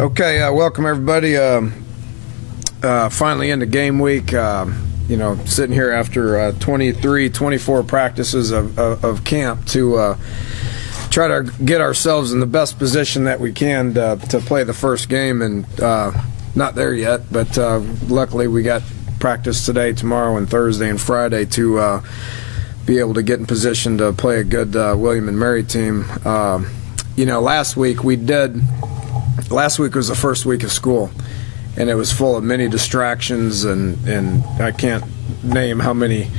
Okay, welcome everybody. Finally into game week. Sitting here after 23, 24 practices of camp to try to get ourselves in the best position that we can to play the first game, and not there yet, but luckily we got practice today, tomorrow, and Thursday and Friday to be able to get in position to play a good William and Mary team. Last week was the first week of school, and it was full of many distractions, and I can't name how many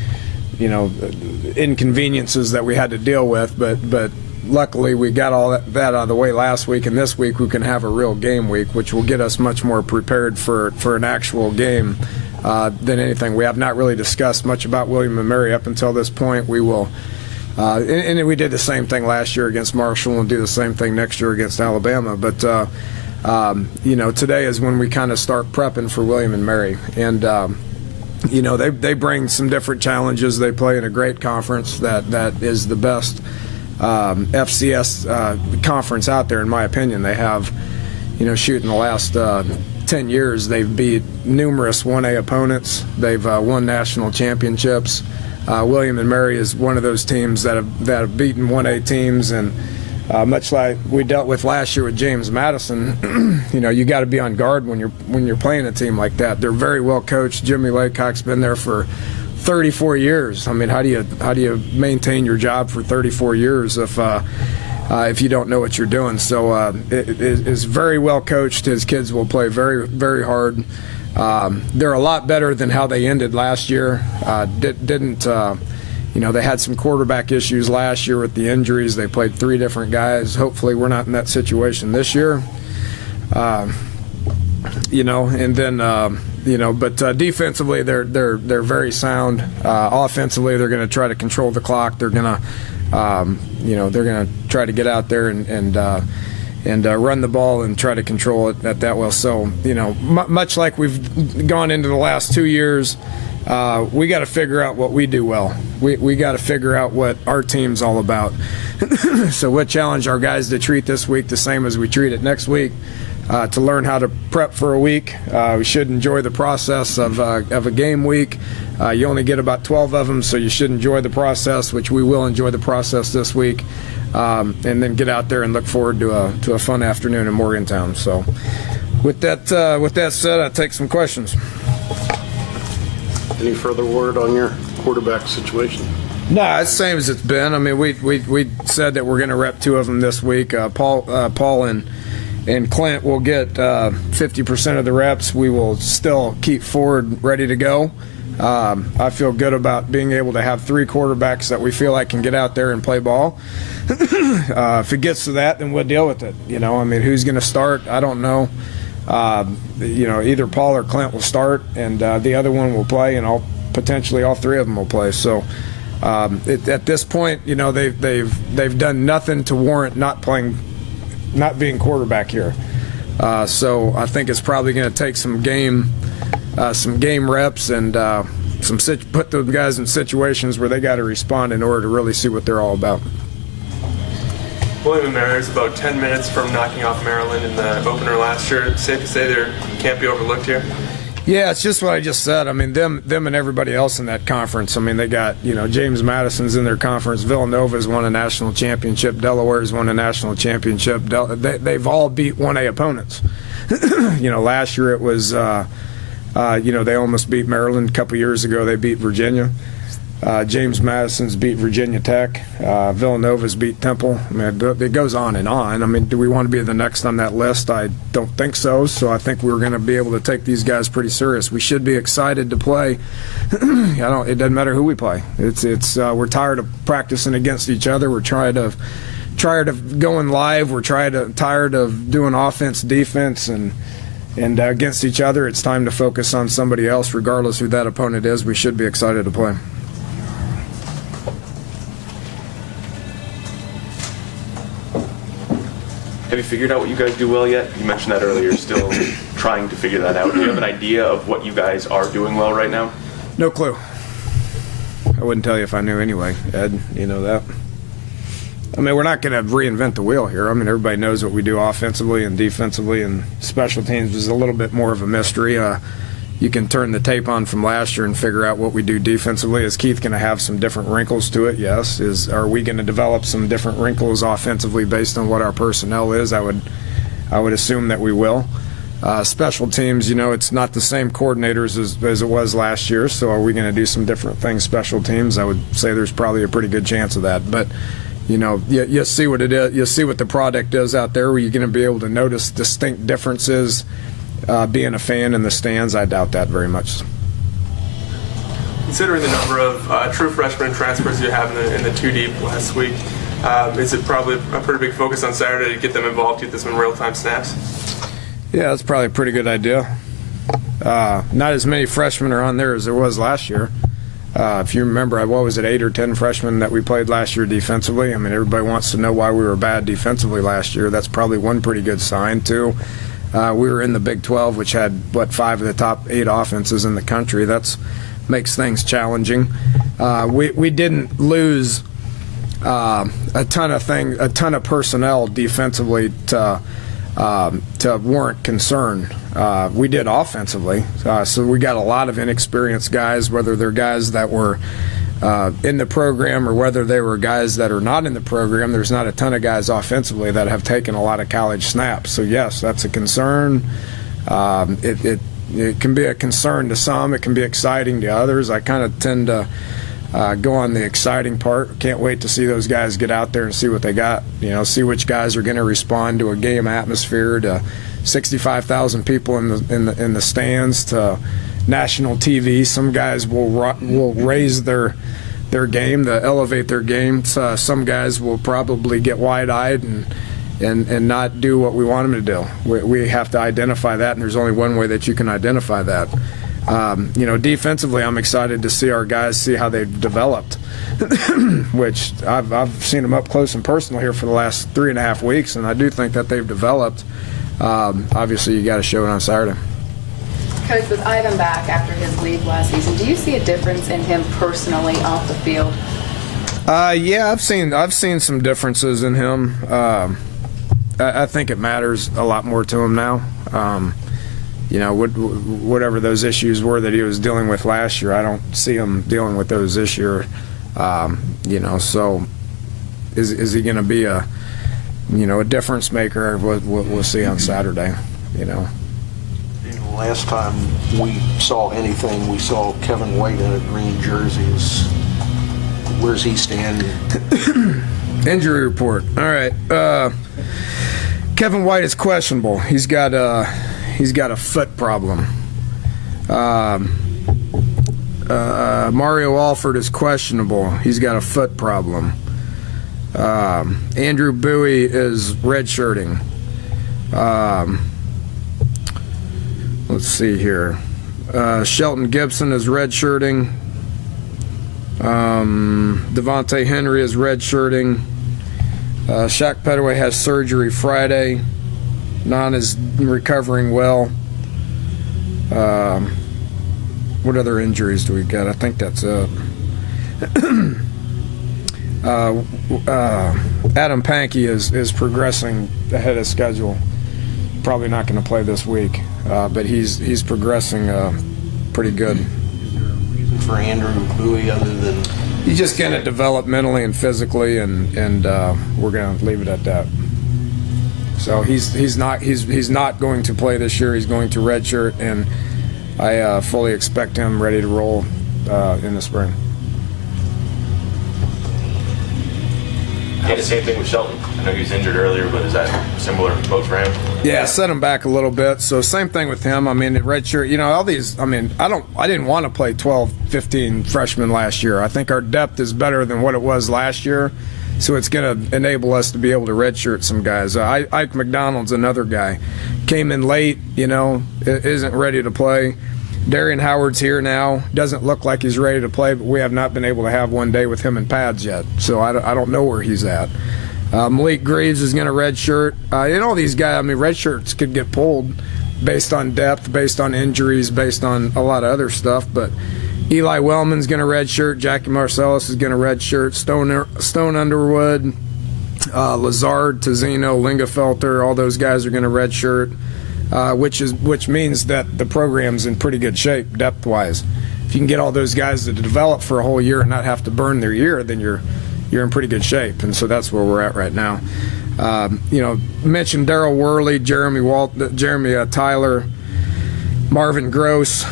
inconveniences that we had to deal with, but luckily we got all that out of the way last week, and this week we can have a real game week, which will get us much more prepared for an actual game than anything. We have not really discussed much about William and Mary up until this point. We will and we did the same thing last year against Marshall, and do the same thing next year against Alabama. But today is when we kind of start prepping for William and Mary, and they bring some different challenges. They play in a great conference that is the best FCS conference out there, in my opinion. They have, shooting the last 10 years, they've beat numerous 1A opponents. They've won national championships. William and Mary is one of those teams that have beaten 1A teams, and much like we dealt with last year with James Madison, you got to be on guard when you're playing a team like that. They're very well coached. Jimmy Laycock's been there for 34 years. I mean, how do you maintain your job for 34 years if you don't know what you're doing? So it is very well coached. His kids will play very, very hard. They're a lot better than how they ended last year. They had some quarterback issues last year with the injuries. They played 3 different guys. Hopefully we're not in that situation this year. But defensively they're very sound. Offensively, they're going to try to control the clock. They're going to try to get out there and run the ball and try to control it at that well. So, much like we've gone into the last 2 years, we got to figure out what we do well. We got to figure out what our team's all about. So we'll challenge our guys to treat this week the same as we treat it next week, to learn how to prep for a week. We should enjoy the process of a game week. You only get about 12 of them, so you should enjoy the process, which we will enjoy the process this week. And then get out there and look forward to a fun afternoon in Morgantown. So, with that said, I'll take some questions. Any further word on your quarterback situation? No, it's the same as it's been. I mean, we said that we're going to rep 2 of them this week. Paul and Clint will get 50% of the reps. We will still keep Ford ready to go. I feel good about being able to have 3 quarterbacks that we feel like can get out there and play ball. If it gets to that, then we'll deal with it. Who's going to start? I don't know. Either Paul or Clint will start, and the other one will play, and potentially all 3 of them will play. So at this point, they've done nothing to warrant not being quarterback here. So I think it's probably going to take some game reps and put those guys in situations where they got to respond in order to really see what they're all about. William and Mary is about 10 minutes from knocking off Maryland in the opener last year. It's safe to say they can't be overlooked here? Yeah, it's just what I just said. I mean, them and everybody else in that conference. I mean, they got, James Madison's in their conference. Villanova's won a national championship. Delaware's won a national championship. They've all beat 1A opponents. Last year it was, they almost beat Maryland. A couple years ago they beat Virginia. James Madison's beat Virginia Tech. Villanova's beat Temple. I mean, it goes on and on. I mean, do we want to be the next on that list? I don't think so. So I think we're going to be able to take these guys pretty serious. We should be excited to play. It doesn't matter who we play. We're tired of practicing against each other. We're tired of going live. We're tired of doing offense, defense, and against each other. It's time to focus on somebody else, regardless who that opponent is. We should be excited to play. Have you figured out what you guys do well yet? You mentioned that earlier, you're still trying to figure that out. Do you have an idea of what you guys are doing well right now? No clue. I wouldn't tell you if I knew anyway, Ed. You know that. I mean, we're not going to reinvent the wheel here. I mean, everybody knows what we do offensively and defensively, and special teams is a little bit more of a mystery. You can turn the tape on from last year and figure out what we do defensively. Is Keith going to have some different wrinkles to it? Yes. Are we going to develop some different wrinkles offensively based on what our personnel is? I would assume that we will. Special teams, it's not the same coordinators as it was last year, so are we going to do some different things special teams? I would say there's probably a pretty good chance of that. But, you see what it is. You see what the product is out there. Where you're going to be able to notice distinct differences being a fan in the stands. I doubt that very much. Considering the number of true freshmen and transfers you have in the 2 deep last week, is it probably a pretty big focus on Saturday to get them involved, get them real-time snaps? Yeah, that's probably a pretty good idea. Not as many freshmen are on there as there was last year. If you remember, what was it, 8 or 10 freshmen that we played last year defensively? I mean, everybody wants to know why we were bad defensively last year. That's probably one pretty good sign, too. We were in the Big 12, which had, 5 of the top 8 offenses in the country. That makes things challenging. We didn't lose a ton of personnel defensively to warrant concern. We did offensively, so we got a lot of inexperienced guys, whether they're guys that were in the program or whether they were guys that are not in the program. There's not a ton of guys offensively that have taken a lot of college snaps. So yes, that's a concern. It can be a concern to some. It can be exciting to others. I kind of tend to go on the exciting part. Can't wait to see those guys get out there and see what they got. See which guys are going to respond to a game atmosphere, to 65,000 people in the stands, to national TV. Some guys will raise their game, to elevate their game. Some guys will probably get wide-eyed and not do what we want them to do. We have to identify that, and there's only one way that you can identify that. Defensively, I'm excited to see our guys, see how they've developed, which I've seen them up close and personal here for the last 3.5 weeks, and I do think that they've developed. Obviously, you got to show it on Saturday. Coach, with Ivan back after his leave last season, do you see a difference in him personally off the field? Yeah, I've seen some differences in him. I think it matters a lot more to him now. Whatever those issues were that he was dealing with last year, I don't see him dealing with those this year. So is he going to be a difference maker? We'll see on Saturday. Last time we saw anything, we saw Kevin White in a green jersey. Where's he stand? Injury report. All right. Kevin White is questionable. He's got a foot problem. Mario Alford is questionable. He's got a foot problem. Andrew Bowie is redshirting. Let's see here. Shelton Gibson is redshirting. Devontae Henry is redshirting. Shaq Petaway has surgery Friday. Nan is recovering well. What other injuries do we got? I think that's it. Adam Pankey is progressing ahead of schedule. Probably not going to play this week, but he's progressing pretty good. Is there a reason for Andrew Bowie other than he's just going to develop mentally and physically, and we're going to leave it at that. So he's not going to play this year. He's going to redshirt, and I fully expect him ready to roll in the spring. Yeah, the same thing with Shelton. I know he was injured earlier, but is that similar approach for him? Yeah, set him back a little bit. So same thing with him. I mean, at redshirt, all these. I mean, I didn't want to play 12, 15 freshmen last year. I think our depth is better than what it was last year. So it's going to enable us to be able to redshirt some guys. Ike McDonald's another guy. Came in late, isn't ready to play. Darian Howard's here now. Doesn't look like he's ready to play, but we have not been able to have one day with him in pads yet. So I don't know where he's at. Malik Greaves is going to redshirt. All these guys, red shirts could get pulled based on depth, based on injuries, based on a lot of other stuff. But Eli Wellman's going to redshirt. Jackie Marcellus is going to redshirt. Stone Underwood, Lazard, Tizino, Lingefelter, all those guys are going to redshirt, which means that the program's in pretty good shape depth-wise. If you can get all those guys to develop for a whole year and not have to burn their year, then you're in pretty good shape, and so that's where we're at right now. Mentioned Darryl Worley, Jeremy Tyler, Marvin Gross,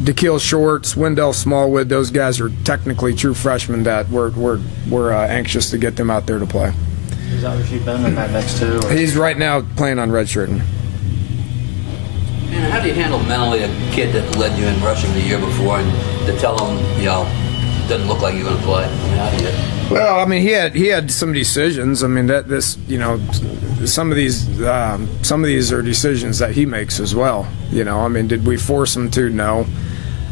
DeKeel Shorts, Wendell Smallwood. Those guys are technically true freshmen that we're anxious to get them out there to play. Is that if you've been in that mix too? Or? He's right now playing on redshirting. And how do you handle mentally a kid that led you in rushing the year before and to tell him, doesn't look like you're going to play? How do you? Well, I mean, he had some decisions. I mean, some of these are decisions that he makes as well. I mean, did we force him to? No.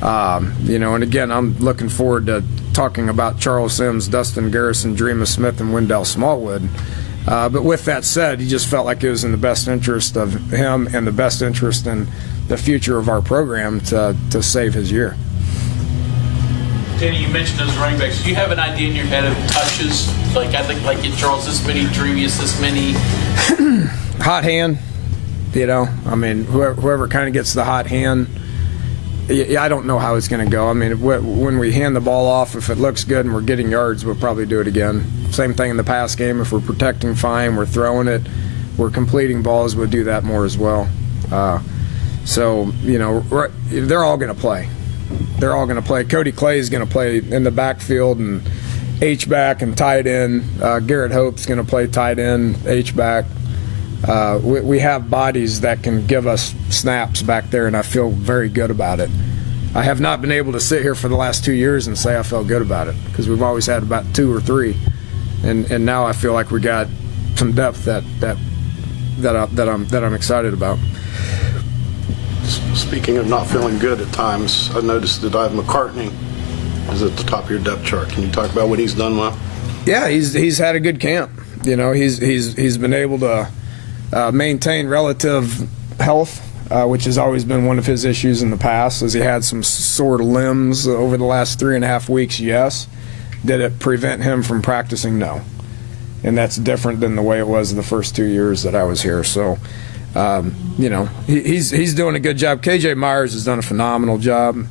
And again, I'm looking forward to talking about Charles Sims, Dustin Garrison, Dreamer Smith, and Wendell Smallwood. But with that said, he just felt like it was in the best interest of him and the best interest in the future of our program to save his year. Danny, you mentioned those running backs. Do you have an idea in your head of touches? Like, I think, like, Charles this many, Dreamius this many. Hot hand, I mean, whoever kind of gets the hot hand, I don't know how it's going to go. I mean, when we hand the ball off, if it looks good and we're getting yards, we'll probably do it again. Same thing in the pass game. If we're protecting fine, we're throwing it, we're completing balls, we'll do that more as well. So, they're all going to play. They're all going to play. Cody Clay is going to play in the backfield and H-back and tight end. Garrett Hope's going to play tight end, H-back. We have bodies that can give us snaps back there, and I feel very good about it. I have not been able to sit here for the last 2 years and say I felt good about it because we've always had about 2 or 3, and now I feel like we got some depth that I'm excited about. Speaking of not feeling good at times, I noticed that Ivan McCartney is at the top of your depth chart. Can you talk about what he's done well? Yeah, he's had a good camp. He's been able to maintain relative health, which has always been one of his issues in the past. As he had some sore limbs over the last 3.5 weeks, yes. Did it prevent him from practicing? No. And that's different than the way it was the first 2 years that I was here. So. He's doing a good job. KJ Myers has done a phenomenal job.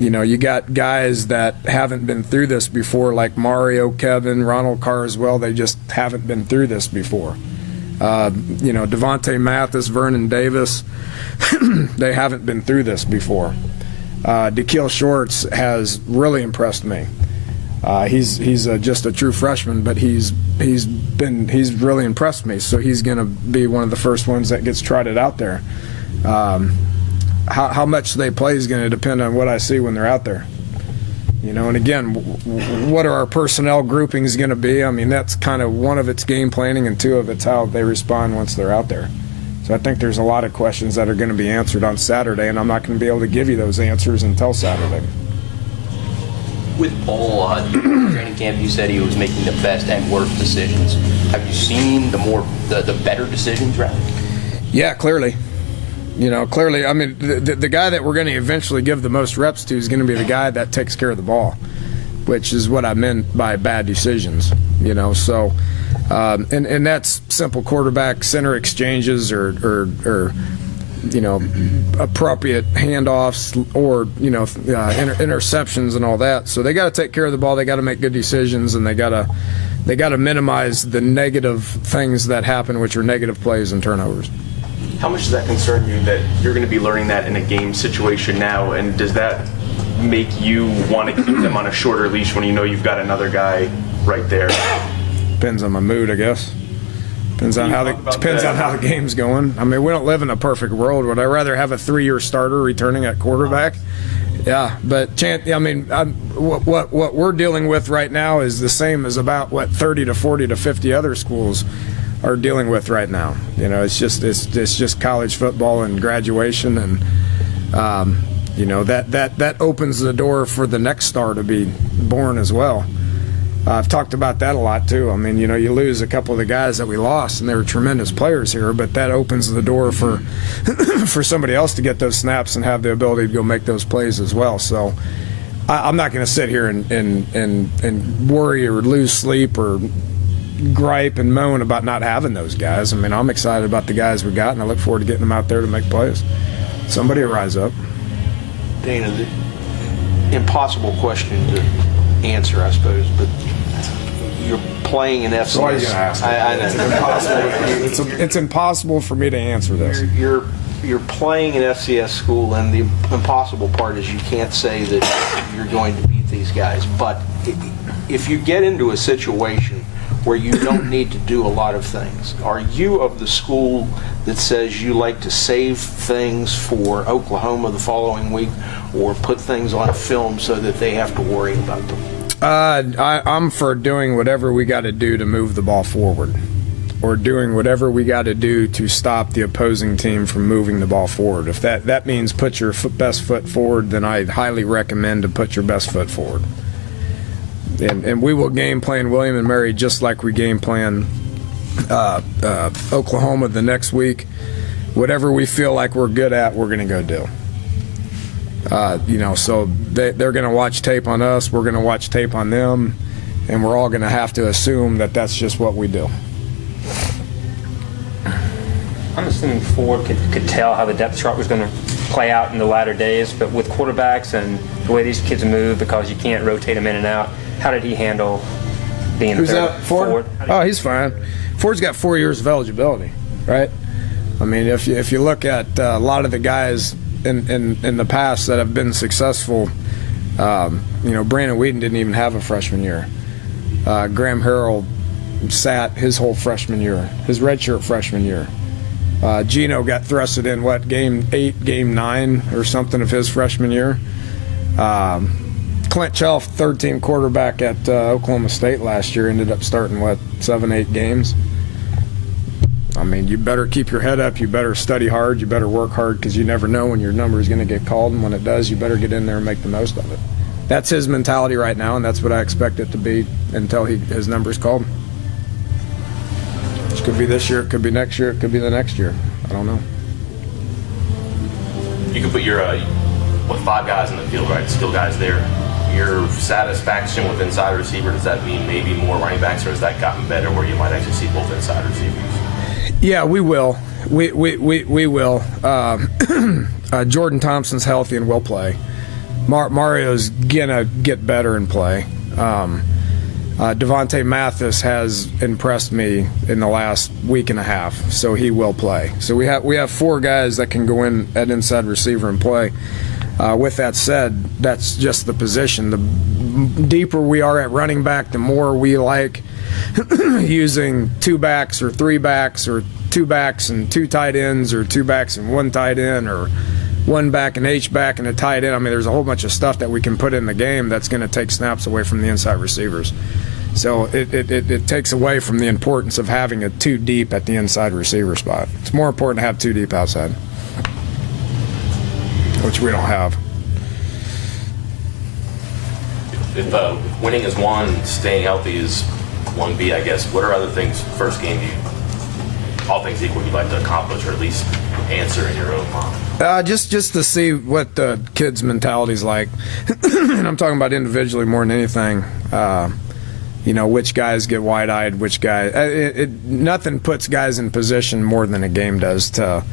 You got guys that haven't been through this before, like Mario, Kevin, Ronald Carswell. They just haven't been through this before. Devontae Mathis, Vernon Davis, they haven't been through this before. DeKeel Shorts has really impressed me. He's just a true freshman, but he's really impressed me. So he's going to be one of the first ones that gets trotted out there. How much they play is going to depend on what I see when they're out there. And again, what are our personnel groupings going to be? I mean, that's kind of one of its game planning, and 2 of it's how they respond once they're out there. So I think there's a lot of questions that are going to be answered on Saturday, and I'm not going to be able to give you those answers until Saturday. With Paul, training camp, you said he was making the best and worst decisions. Have you seen the better decisions, right? Yeah, clearly. Clearly. I mean, the guy that we're going to eventually give the most reps to is going to be the guy that takes care of the ball, which is what I meant by bad decisions. So, and that's simple quarterback center exchanges or appropriate handoffs or interceptions and all that. So they got to take care of the ball. They got to make good decisions, and they got to minimize the negative things that happen, which are negative plays and turnovers. How much does that concern you that you're going to be learning that in a game situation now, and does that make you want to keep them on a shorter leash when you know you've got another guy right there? Depends on my mood, I guess. Depends on how the game's going. I mean, we don't live in a perfect world. Would I rather have a 3-year starter returning at quarterback? Yeah, but what we're dealing with right now is the same as about what 30 to 40 to 50 other schools are dealing with right now. It's just college football and graduation, and that opens the door for the next star to be born as well. I've talked about that a lot too. I mean, you lose a couple of the guys that we lost, and they were tremendous players here, but that opens the door for for somebody else to get those snaps and have the ability to go make those plays as well. So I'm not going to sit here and worry or lose sleep or gripe and moan about not having those guys. I mean, I'm excited about the guys we got, and I look forward to getting them out there to make plays. Somebody will rise up. Dana, the impossible question to answer, I suppose, but you're playing an FCS. Why are you going to ask me? I know. It's impossible. It's impossible for me to answer this. You're playing an FCS school, and the impossible part is you can't say that you're going to beat these guys. But if you get into a situation where you don't need to do a lot of things, are you of the school that says you like to save things for Oklahoma the following week, or put things on film so that they have to worry about them? I'm for doing whatever we got to do to move the ball forward, or doing whatever we got to do to stop the opposing team from moving the ball forward. If that means put your best foot forward, then I'd highly recommend to put your best foot forward. And we will game plan William and Mary just like we game plan Oklahoma the next week. Whatever we feel like we're good at, we're going to go do. So they're going to watch tape on us, we're going to watch tape on them, and we're all going to have to assume that that's just what we do. I'm assuming Ford could tell how the depth chart was going to play out in the latter days, but with quarterbacks and the way these kids move, because you can't rotate them in and out, how did he handle being Who's third? that? Ford? Oh, he's fine. Ford's got 4 years of eligibility, right? I mean, if you look at a lot of the guys in the past that have been successful, Brandon Whedon didn't even have a freshman year. Graham Harrell sat his whole freshman year, his redshirt freshman year. Gino got thrusted in, game 8, game 9 or something of his freshman year. Clint Chelf, third-team quarterback at Oklahoma State last year, ended up starting, 7, 8 games. I mean, you better keep your head up, you better study hard, you better work hard, because you never know when your number is going to get called, and when it does, you better get in there and make the most of it. That's his mentality right now, and that's what I expect it to be until his number is called. It could be this year, it could be next year, it could be the next year. I don't know. You can put your 5 guys in the field, right? Skill guys there. Your satisfaction with inside receiver, does that mean maybe more running backs, or has that gotten better where you might actually see both inside receivers? Yeah, we will. We will. Jordan Thompson's healthy and will play. Mario's gonna get better and play. Devontae Mathis has impressed me in the last week and a half, so he will play. So we have 4 guys that can go in at inside receiver and play. With that said, that's just the position. The deeper we are at running back, the more we like using 2 backs or 3 backs, or 2 backs and 2 tight ends, or 2 backs and 1 tight end, or 1 back and H-back and a tight end. I mean, there's a whole bunch of stuff that we can put in the game that's going to take snaps away from the inside receivers. So it takes away from the importance of having a 2 deep at the inside receiver spot. It's more important to have 2 deep outside, which we don't have. If winning is 1, staying healthy is 1B, I guess, what are other things, first game, all things equal, you'd like to accomplish, or at least answer in your own mind? Just to see what the kids' mentality's like. And I'm talking about individually more than anything. Which guys get wide-eyed, which guys. Nothing puts guys in position more than a game does to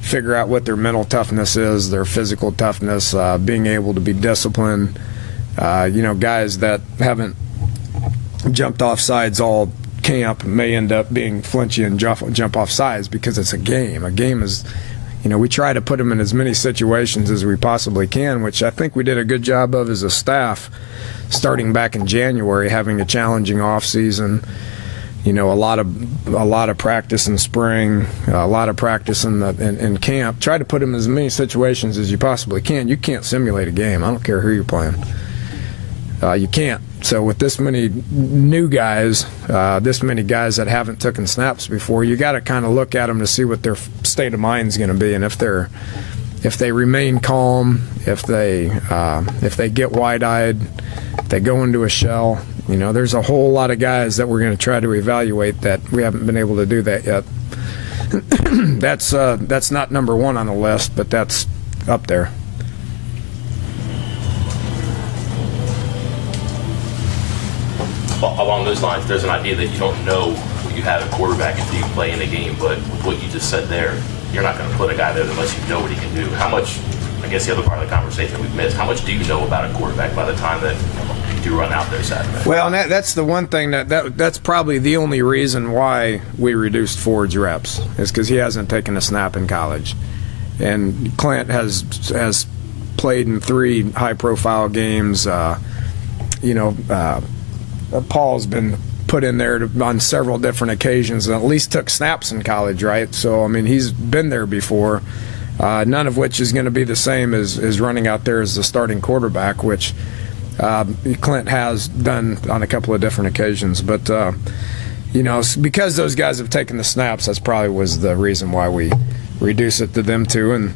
figure out what their mental toughness is, their physical toughness, being able to be disciplined. Guys that haven't jumped off sides all camp may end up being flinchy and jump off sides because it's a game. A game is, we try to put them in as many situations as we possibly can, which I think we did a good job of as a staff starting back in January, having a challenging off season. A lot of practice in spring, a lot of practice in camp. Try to put them in as many situations as you possibly can. You can't simulate a game. I don't care who you're playing. You can't. So with this many new guys, this many guys that haven't taken snaps before, you got to kind of look at them to see what their state of mind is going to be, and if they remain calm, if they get wide-eyed, if they go into a shell. There's a whole lot of guys that we're going to try to evaluate that we haven't been able to do that yet. That's not number 1 on the list, but that's up there. along those lines, there's an idea that you don't know what you have at quarterback until you play in a game. But with what you just said there, you're not going to put a guy there unless you know what he can do. How much? I guess the other part of the conversation we've missed. How much do you know about a quarterback by the time that you do run out there Saturday? Well, and that's the one thing that's probably the only reason why we reduced Ford's reps is because he hasn't taken a snap in college, and Clint has played in 3 high-profile games. Paul's been put in there on several different occasions and at least took snaps in college, right? So I mean, he's been there before. None of which is going to be the same as running out there as the starting quarterback, which Clint has done on a couple of different occasions. But because those guys have taken the snaps, that's probably was the reason why we reduce it to them too. And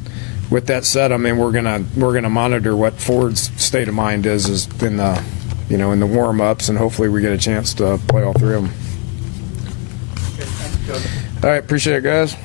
with that said, I mean we're gonna monitor what Ford's state of mind is in the in the warm-ups, and hopefully we get a chance to play all 3 of them. All right, appreciate it, guys.